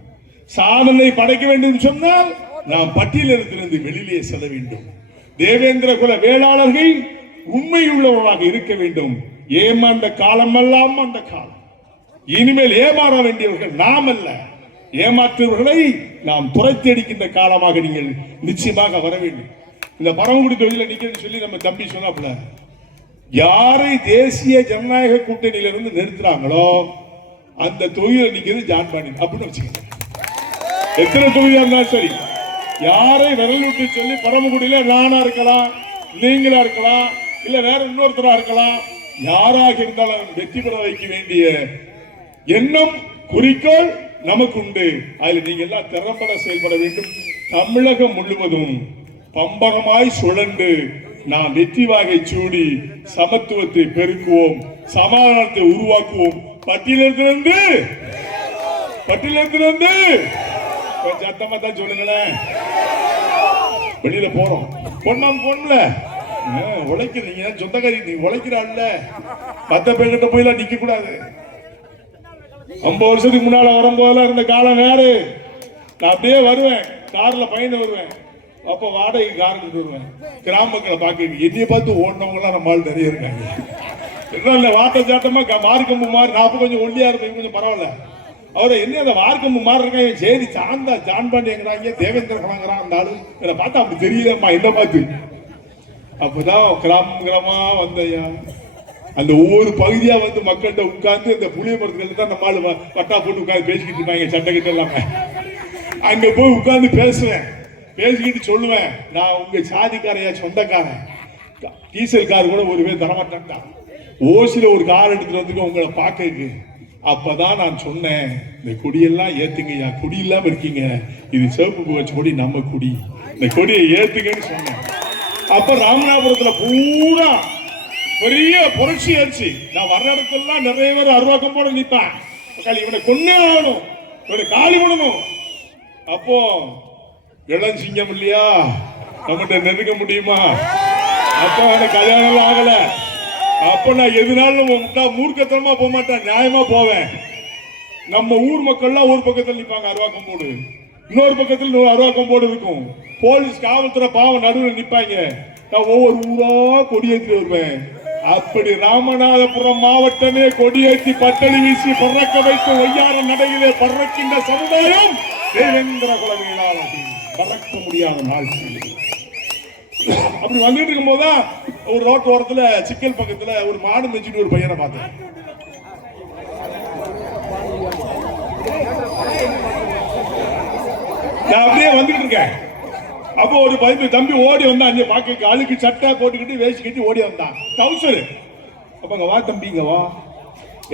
சாதனை படைக்க வேண்டும் என்று சொன்னால் நாம் பட்டியலிருந்து வெளியிலே செல்ல வேண்டும். தேவேந்திர குல வேளாளர்கள் உண்மையுள்ளவர்களாக இருக்க வேண்டும். ஏமாந்த காலம் எல்லாம் அந்த காலம். இனிமேல் ஏமாற வேண்டியவர்கள் நாம் அல்ல, ஏமாற்றுவர்களை நாம் துரத்தி அடிக்கின்ற காலமாக நீங்கள் நிச்சயமாக வர வேண்டும். இந்த பரமக்குடி தொகுதியில் நிற்கிறது சொல்லி நம்ம தம்பி சொன்னாப்புல, யாரை தேசிய ஜனநாயக கூட்டணியிலிருந்து நிறுத்துறாங்களோ அந்த தொகுதியில் நிக்கிறது ஜான் பாண்டியன் அப்படின்னு வச்சுக்கோங்க. எத்தனை தொகுதியா இருந்தாலும் சரி, யாரை விரல் விட்டு சொல்லி பரமக்குடியில நானா இருக்கலாம், நீங்களா இருக்கலாம், இல்ல வேற இன்னொருத்தரா இருக்கலாம், யாராக இருந்தாலும் வெற்றி பெற வைக்க வேண்டிய எண்ணம் குறிக்கோள் நமக்கு உண்டு. அதில் நீங்க எல்லாம் திறம்பட செயல்பட வேண்டும். தமிழகம் முழுவதும் பம்பரமாய் சுழன்று நாம் வெற்றி வாகை சூடி சமத்துவத்தை பெருக்குவோம், சமாதானத்தை உருவாக்குவோம். பட்டியலிருந்து கொஞ்சம் சத்தமா தான் சொல்லுங்களேன். வெளியில போறோம், பொண்ணாம் பொண்ணுல உழைக்கிறீங்க, சொந்தக்காரி நீ உழைக்கிறாள்ல, 10 பேர்கிட்ட போயெல்லாம் நிக்க கூடாது. 50 வருஷத்துக்கு முன்னால வரும்போதெல்லாம் இருந்த காலம் வேறு. நான் அப்படியே வருவேன், கார்ல பயணம் வருவேன், அப்ப வாடகை கார் எடுத்து வருவேன். கிராம மக்களை பார்க்க என்னைய பார்த்து ஓடினவங்க எல்லாம் நம்ம ஆள் நிறைய இருக்காங்க. இல்ல வாட்ட சாட்டமா மார்க்கம்பு மாறி, நான் அப்ப கொஞ்சம் ஒல்லியா இருப்பேன், கொஞ்சம் பரவாயில்ல. அவரை என்ன அந்த வார்க்கம்பு மாறி இருக்காங்க, சரி சாந்தா ஜான் பாண்டியங்கிறாங்க, தேவேந்திர கலாங்கிறான் அந்த ஆளு. என்னை பார்த்தா அப்படி தெரியலம்மா, என்ன பார்த்து. அப்பதான் கிராமமா வந்தையா, அந்த ஒவ்வொரு பகுதியா வந்து மக்கள்கிட்ட உட்கார்ந்து இந்த புளிய மரத்துக்கு தான் நம்ம ஆளு பட்டா போட்டு உட்கார்ந்து பேசிக்கிட்டு இருப்பாங்க, சட்டை கிட்ட இல்லாம. அங்க போய் உட்கார்ந்து பேசுவேன், பேசிக்கிட்டு சொல்லுவேன், நான் உங்க சாதிக்காரையா, சொந்தக்காரன், டீசல் கார் கூட ஒரு பேர் தரமாட்டான், ஓசில ஒரு கார் எடுத்துட்டு வந்து உங்களை பார்க்க. அப்பதான் நான் சொன்னேன், இந்த கொடியெல்லாம் ஏத்துங்கய்யா, கொடி இல்லாம இருக்கீங்க, இது சிவப்பு புகழ்ச்சி கொடி, நம்ம கொடி, இந்த கொடியை ஏத்துங்கன்னு சொன்னேன். அப்ப ராமநாதபுரத்துல பூரா பெரிய புரட்சி ஆச்சு. நான் வர்ற இடத்துலாம் நிறைய பேர் அருவாக்கம் போட நிற்பேன், இவனை கொன்னே ஆகணும், இவனை காலி பண்ணணும். அப்போ இளஞ்சிங்கம் இல்லையா, நம்மகிட்ட நெருங்க முடியுமா? அப்ப எனக்கு கல்யாணம் ஆகல. அப்ப நான் எதுனாலும் மூர்க்கத்தனமா போக மாட்டேன், நியாயமா போவேன். நம்ம ஊர் மக்கள்லாம் ஒரு பக்கத்தில் நிற்பாங்க அருவாக்கம் போடு, இன்னொரு பக்கத்தில் அருவாக்கம் போடு இருக்கும், போலீஸ் காவல்துறை பாவம் நடுவில் நிற்பாங்க. நான் ஒவ்வொரு ஊரா கொடியேற்றி வருவேன். அப்படி ராமநாதபுரம் மாவட்டமே கொடியேற்றி பட்டளி வீசி பறக்க வைத்து ஒய்யார நடையிலே பறக்கின்ற சமுதாயம் தேவேந்திர குலவியலால் பறக்க முடியாத நாள். அப்படி வந்துட்டு இருக்கும் போதுதான் ஒரு ரோட்டு ஓரத்துல சிக்கல் பக்கத்துல ஒரு மாடு மேய்ச்சிட்டு ஒரு பையனை பார்த்தேன். நான் அப்படியே வந்துட்டு இருக்கேன். அப்போ ஒரு பைப்பு தம்பி ஓடி வந்தான், அங்கே பார்க்க அழுக்கு சட்டை போட்டுக்கிட்டு வேஷ்டி கட்டி ஓடி வந்தான், டவுசரு. அப்ப அங்க வா தம்பி, இங்க வா,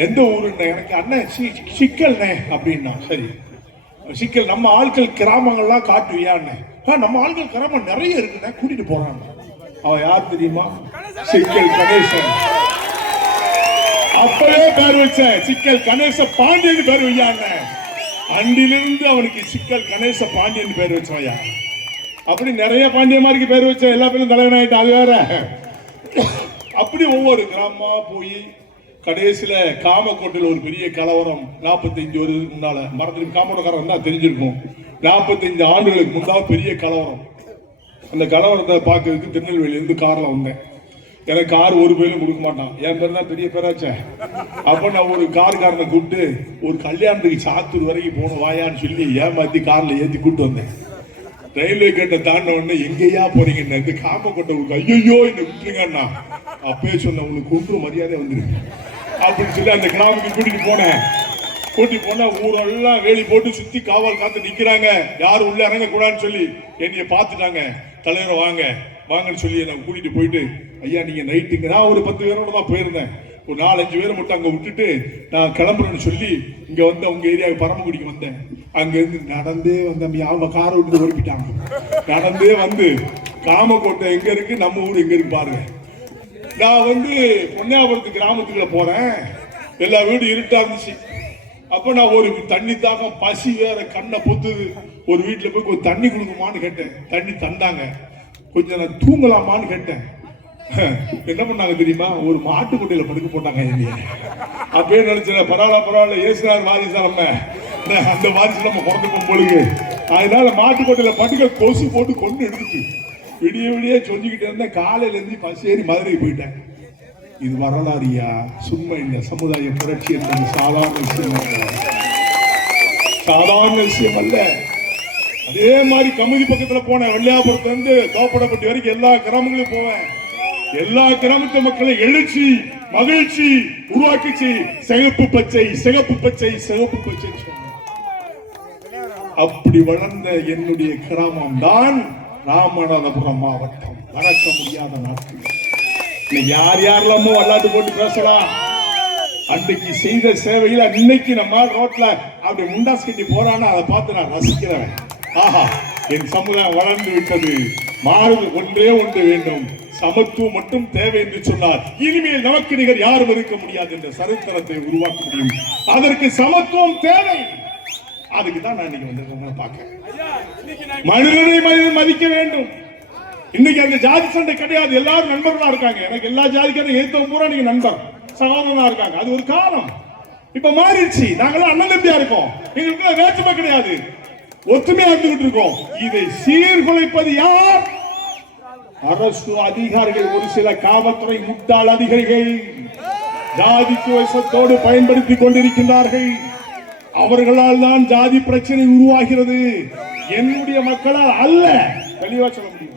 எந்த ஊருன்னு. எனக்கு அண்ணன் சிக்கல்ண்ணே அப்படின்னா. சரி சிக்கல், நம்ம ஆட்கள் கிராமங்கள்லாம் காட்டுவியான்னு. நம்ம ஆட்கள் கிராமம் நிறைய இருக்குண்ணே, கூட்டிட்டு போறாங்க. அவன் யார் தெரியுமா? சிக்கல் கணேசன். அப்பவே பேர் வச்சேன், சிக்கல் கணேச பாண்டியன் பேர் வையாண்ண. அன்றிலிருந்து அவனுக்கு சிக்கல் கணேச பாண்டியன் பேர் வச்சவையா. அப்படி நிறைய பாண்டியமாருக்கு பேர் வச்ச, எல்லா பேரும் தலைவன் ஆயிட்டு, அது வேற. அப்படி ஒவ்வொரு கிராமமா போய் கடைசியில காமக்கோட்டையில் ஒரு பெரிய கலவரம் 45 வருஷத்துக்கு முன்னால, மறந்துட்டு காமோட்டக்காரன் தான் தெரிஞ்சிருக்கும், 45 ஆண்டுகளுக்கு முன்னால் பெரிய கலவரம். அந்த கலவரத்தை பார்க்கறதுக்கு திருநெல்வேலியிலிருந்து கார்ல வந்தேன். எனக்கு கார் ஒரு பேரும் கொடுக்க மாட்டான், என் பேர் தான் பெரிய பேராச்சே. அப்ப நான் ஒரு கார்காரனை கூப்பிட்டு ஒரு கல்யாணத்துக்கு சாத்தூர் வரைக்கும் போகணும் வாயான்னு சொல்லி ஏமாத்தி கார்ல ஏற்றி கூப்பிட்டு வந்தேன். ரயில்வே கேட்ட தாண்ட உடனே எங்கேயா போறீங்கன்னு, இந்த காமக்கோட்டை உங்களுக்கு, ஐயோ என்ன விட்டுருங்கண்ணா. அப்பயே சொன்ன, உங்களுக்கு கொண்டு மரியாதை வந்துருக்கு அப்படின்னு சொல்லி அந்த கிராமத்துக்கு கூட்டிட்டு போனேன். கூட்டிட்டு போனா ஊரெல்லாம் வேலி போட்டு சுத்தி காவல் காத்து நிக்கிறாங்க, யாரும் உள்ள இறங்க கூடாதுன்னு சொல்லி என்னைய பார்த்துட்டாங்க. தலைவரை வாங்க வாங்கன்னு சொல்லி நான் கூட்டிட்டு போயிட்டு, ஐயா நீங்க நைட்டுங்க, நான் ஒரு 10 பேரோட தான் போயிருந்தேன், ஒரு 4-5 பேரை மட்டும் அங்க விட்டுட்டு நான் கிளம்புறேன்னு சொல்லி இங்க வந்து உங்க ஏரியாவுக்கு பரமக்குடிக்கு வந்தேன். அங்க இருந்து நடந்தே வந்தேன், அவங்க காரை விட்டு ஓடிப்பிட்டாங்க. நடந்தே வந்து காமக்கோட்டை எங்க இருக்கு, நம்ம ஊர் எங்க இருக்கு பாருங்க. நான் வந்து பொன்னியாபுரத்து கிராமத்துக்குள்ள போறேன், எல்லா வீடும் இருட்டா இருந்துச்சு. அப்ப நான் ஒரு தண்ணி தாகம், பசி வேற கண்ணை பொத்துது. ஒரு வீட்டுல போய் கொஞ்சம் தண்ணி கொடுக்குமான்னு கேட்டேன், தண்ணி தந்தாங்க. கொஞ்சம் நான் தூங்கலாமான்னு கேட்டேன். என்ன பண்ணாங்க தெரியுமா? ஒரு மாட்டு கொட்டையில படுக்க போட்டாங்க என்னைய. அப்பயே நினைச்சேன், பரவாயில்ல ஏசுனார் வாரிசு, நம்ம அந்த வாரிசு நம்ம பிறந்துக்கும் பொழுது. அதனால மாட்டு கொட்டையில படுக்க கொசு போட்டு கொண்டு எடுத்துச்சு. விடிய விடிய சொல்லிக்கிட்டு இருந்தேன். காலையில இருந்து பஸ் ஏறி மதுரை போயிட்டேன். இது வரலாறியா? சும்மா இந்த சமுதாய புரட்சி என்பது சாதாரண விஷயம் அல்ல, சாதாரண விஷயம் அல்ல. அதே மாதிரி கமுதி பக்கத்துல போனேன், வெள்ளையாபுரத்துல இருந்து தோப்படப்பட்டி வரைக்கும் எல்லா கிராமங்களும் போவேன். எல்லா கிராமத்து மக்களை எழுச்சி மகிழ்ச்சி உருவாக்கிச்சு. சிகப்பு பச்சை சிகப்பு பச்சை சிகப்பு பச்சை சொன்னார். அப்படி வளர்ந்த என்னுடைய கிராமம் தான் ராமநாதபுரம் மாவட்டம். மறக்க முடியாத நாட்கள். யார் யாரெல்லாமோ விளையாட்டு போட்டு பேசலாம். அன்றைக்கு செய்த சேவையில் இன்னைக்கு நம்ம ரோட்ல அப்படி முண்டாஸ் கட்டி போறான்னு அதை பார்த்து நான் ரசிக்கிறேன். ஆஹா, என் சமுதாயம் வளர்ந்து விட்டது. மாறுது ஒன்றே ஒன்று வேண்டும், சமத்துவம் மட்டும் தேவை என்று சொன்னார். இனிமேல் நமக்கு நிகர் யாரும் இருக்க முடியாது என்ற சரித்திரத்தை உருவாக்க முடியும். அதற்கு சமத்துவம் தேவை. அதுக்கு தான் நான் இன்னைக்கு வந்து பார்க்கிறேன். மனிதனை மனிதன் மதிக்க வேண்டும். இன்னைக்கு அந்த ஜாதி சண்டை கிடையாது. எல்லாரும் நண்பர்களா இருக்காங்க. எனக்கு எல்லா ஜாதிக்காரும் ஏத்தவங்க பூரா நீங்க நண்பர் சகோதரனா இருக்காங்க. அது ஒரு காலம். இப்ப மாறிடுச்சு. நாங்களாம் அண்ணன் தம்பியா இருக்கோம். எங்களுக்கு வேற்றுமை கிடையாது. ஒத்துமையா இருந்துகிட்டு இருக்கோம். இதை சீர்குலைப்பது யார்? அரசு அதிகாரிகள். ஒரு சில காவல்துறை முட்டாள் அதிகாரிகள் ஜாதி துவேஷத்தோடு பயன்படுத்திக் கொண்டிருக்கின்றார்கள். அவர்களால் தான் ஜாதி பிரச்சனை உருவாகிறது. என்னுடைய மக்களால் அல்ல. தெளிவா சொல்ல முடியும்.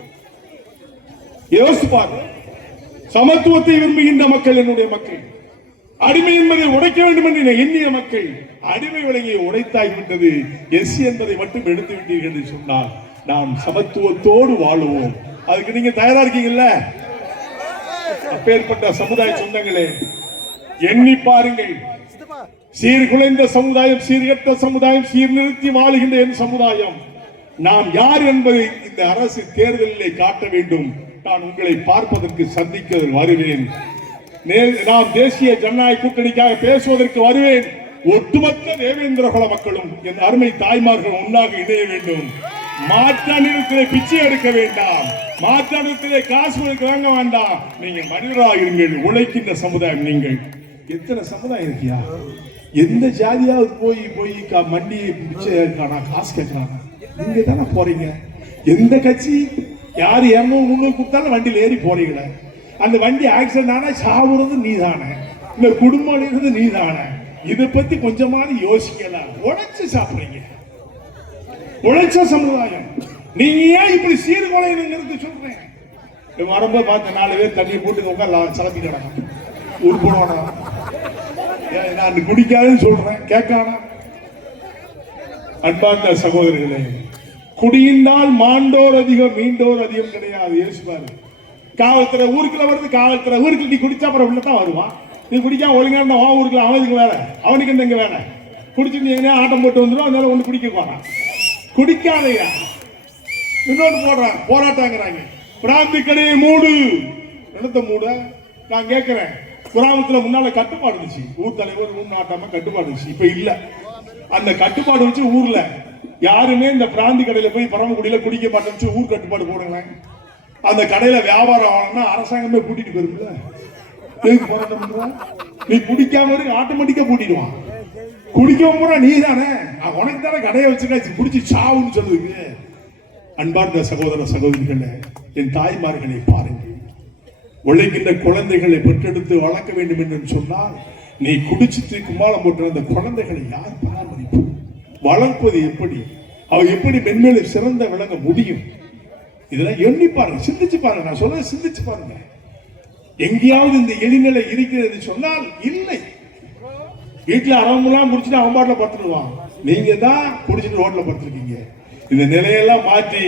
யோசிப்பார். சமத்துவத்தை விரும்புகின்ற மக்கள் என்னுடைய மக்கள். அடிமை என்பதை உடைக்க வேண்டும் என்று எண்ணிய மக்கள் அடிமை விலையை உடைத்தாகிவிட்டது. எஸ் என்பதை மட்டும் எடுத்து விட்டீர்கள் என்று சொன்னால் நாம் சமத்துவத்தோடு வாழுவோம். அதுக்கு நீங்க தயாரா இருக்கீங்கல்ல? அப்பேற்பட்ட சமுதாய சொந்தங்களே, எண்ணி பாருங்கள். சீர்குலைந்த சமுதாயம், சீர்கட்ட சமுதாயம், சீர்நிறுத்தி வாழுகின்ற என் சமுதாயம். நாம் யார் என்பதை இந்த அரசு தேர்தலிலே காட்ட வேண்டும். நான் உங்களை பார்ப்பதற்கு சந்திக்க வருவேன். நாம் தேசிய ஜனநாயக கூட்டணிக்காக பேசுவதற்கு வருவேன். ஒட்டுமொத்த தேவேந்திர குல மக்களும் என் அருமை தாய்மார்கள் ஒன்றாக இணைய வேண்டும். மாற்றானிடத்திலே பிச்சை எடுக்க வேண்டாம். மாற்றானிடத்திலே காசு வாங்க வேண்டாம். நீங்க மனிதராக இருங்கள். உழைக்கின்ற சமுதாயம் நீங்கள். எத்தனை சமுதாயம் இருக்கியா? எந்த ஜாதியாவது போய் மண்டி பிச்சை எடுக்கானா, காசு கேட்கறானா? நீங்க தானே போறீங்க. எந்த கட்சி யார் 200 300 கொடுத்தாலும் வண்டியில் ஏறி போறீங்களே. அந்த வண்டி ஆக்சிடென்ட் ஆனா சாவுறது நீதானே, இந்த குடும்பம் அழிகிறது நீதானே. இதை பத்தி கொஞ்சமாவது யோசிக்கலாம். உழைச்சு சாப்பிடுறீங்க. உழைச்ச சமுதாயம். நீங்க ஏன் இப்படி சீர்குலைன்னு சொல்றேன்? வரும்போது பார்த்த 4 பேர் தண்ணியை போட்டு உட்கார சலப்பி கிடக்கும். உருப்படுவானா? நான் குடிக்காதுன்னு சொல்றேன், கேட்கானா? அன்பார்ந்த சகோதரர்களே, குடியினால் மாண்டோர் அதிகம் மீண்டோர் அதிகம் கிடையாது. யோசிப்பாரு. காவல்துறை ஊருக்குள்ள வருது. காவல்துறை ஊருக்கு நீ குடிச்சா அப்புறம் உள்ளதான் வருவான். நீ குடிக்காம ஒழுங்கான ஊருக்குள்ள அவனுக்கு வேலை, அவனுக்கு எங்க வேலை? குடிச்சு நீ எங்க ஆட்டம் போட்டு வந்துடும். அதனால ஒண்ணு குடிக்க போறான். குடிக்காதையா? இன்னொன்று போடுறாங்க, போராட்டங்கிறாங்க. பிராந்தி கடையை மூடு. இடத்த மூட. நான் கேட்கிறேன், கிராமத்துல முன்னால கட்டுப்பாடு இருந்துச்சு. ஊர் தலைவர் ஊர் மாட்டாம கட்டுப்பாடு இருந்துச்சு. இப்ப இல்ல. அந்த கட்டுப்பாடு வச்சு ஊர்ல யாருமே இந்த பிராந்தி கடையில போய் பரமக்குடியில குடிக்க மாட்டேன்னு ஊர் கட்டுப்பாடு போடுங்க. அந்த கடையில வியாபாரம் ஆகணும்னா அரசாங்கமே கூட்டிட்டு போயிரும்ல. நீ குடிக்காம ஆட்டோமேட்டிக்கா கூட்டிடுவான். குடிக்காம போற நீ தானே, உனக்கு தானே கடையை வச்சுக்காச்சு குடிச்சு சாவுன்னு சொல்லுது. அன்பார்ந்த சகோதர சகோதரிகளே, என் தாய்மார்களை பாருங்கள். உழைக்கின்ற குழந்தைகளை பெற்றெடுத்து வளர்க்க வேண்டும் என்று சொன்னால் நீ குடிச்சிட்டு கும்மாளம் போட்டு அந்த குழந்தைகளை யார் பராமரிப்பு? வளர்ப்பது எப்படி? அவ எப்படி மென்மேலும் சிறந்த விளங்க முடியும்? இதெல்லாம் எண்ணி பாருங்க, சிந்திச்சு பாருங்க. நான் சொல்ல சிந்திச்சு பாருங்க. எங்கேயாவது இந்த எளிநிலை இருக்கிறது சொன்னால் இல்லை. வீட்டுல அரவங்கெல்லாம் குடிச்சிட்டு அவன் பாட்டில் படுத்துடுவான். நீங்க தான் குடிச்சிட்டு ரோட்ல படுத்திருக்கீங்க. இந்த நிலையெல்லாம் மாற்றி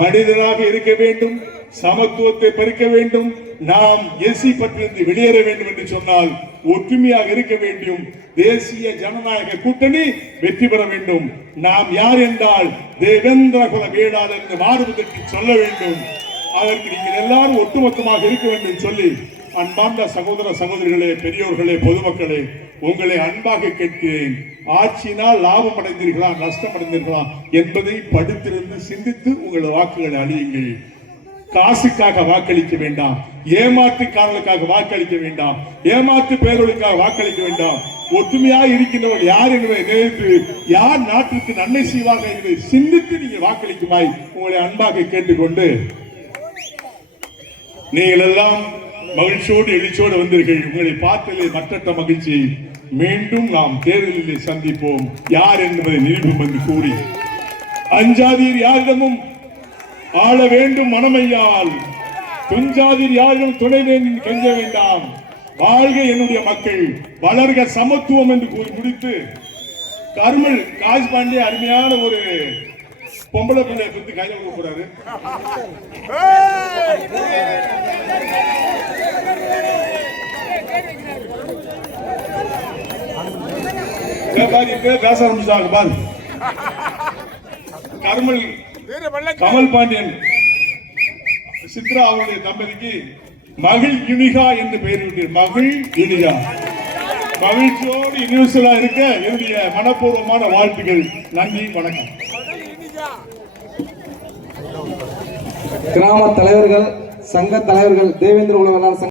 மனிதனாக இருக்க வேண்டும். சமத்துவத்தை பறிக்க வேண்டும். நாம் எஸ்சி பட்டியலிருந்து வெளியேற வேண்டும் என்று சொன்னால் ஒற்றுமையாக இருக்க வேண்டும். தேசிய ஜனநாயக கூட்டணி வெற்றி பெற வேண்டும். நாம் யார் என்றால் தேவேந்திர குல வேளாளர் என்று மாறுவதற்கு சொல்ல வேண்டும். அதற்கு நீங்கள் எல்லாரும் ஒட்டுமொத்தமாக இருக்க வேண்டும் சொல்லி, அன்பார்ந்த சகோதர சகோதரிகளே, பெரியோர்களே, பொதுமக்களே, உங்களை அன்பாக கேட்கிறேன். ஆட்சியினால் லாபம் அடைந்தீர்களா நஷ்டம் அடைந்தீர்களா என்பதை படித்திருந்து சிந்தித்து உங்கள் வாக்குகளை அழியுங்கள். காசுக்காக வாக்களிக்க வேண்டாம். ஏமாற்றுக்காரர்களுக்காக வாக்களிக்க வேண்டாம். ஏமாற்று பேர்களுக்காக வாக்களிக்க வேண்டாம். ஒற்றுமையாக இருக்கின்றவர்கள் யார் என்பதை நினைத்து யார் நாட்டிற்கு நன்மை செய்வார்கள் என்பதை சிந்தித்து நீங்கள் வாக்களிக்குமாய் உங்களை அன்பாக கேட்டுக்கொண்டு, நீங்கள் எல்லாம் மகிழ்ச்சியோடு எழுச்சியோடு வந்தீர்கள். உங்களை பார்த்ததிலே மற்றற்ற மகிழ்ச்சி. மீண்டும் நாம் தேர்தலிலே சந்திப்போம். யார் என்பதை நிரூபம் என்று கூறி, அஞ்சாதீர் யாரிடமும் ஆள வேண்டும் மனமையால் துஞ்சாதில் யாரும் துணை வேண்டும் கெஞ்ச வேண்டாம். வாழ்க என்னுடைய மக்கள், வளர்க சமத்துவம் என்று கூறி முடித்து கர்மல் காஜ் பாண்டே அருமையான ஒரு பொம்பளை பிள்ளைய பத்தி கையில கொடுக்குறாரு. பேச ஆரம்பிச்சாங்க பாரு. கர்மல் கமல் பாண்டியன் சித்ரா அவருடைய தம்பதிக்கு மகிழ் யுனிகா என்று பெயரிட்டார். மகிழ் யுனிகா மகிழ்ச்சியோடு யூனிவர்சலா இருக்க என்னுடைய மனப்பூர்வமான வாழ்த்துக்கள். நன்றி, வணக்கம். கிராம தலைவர்கள், சங்க தலைவர்கள், தேவேந்திர உழவர்கள்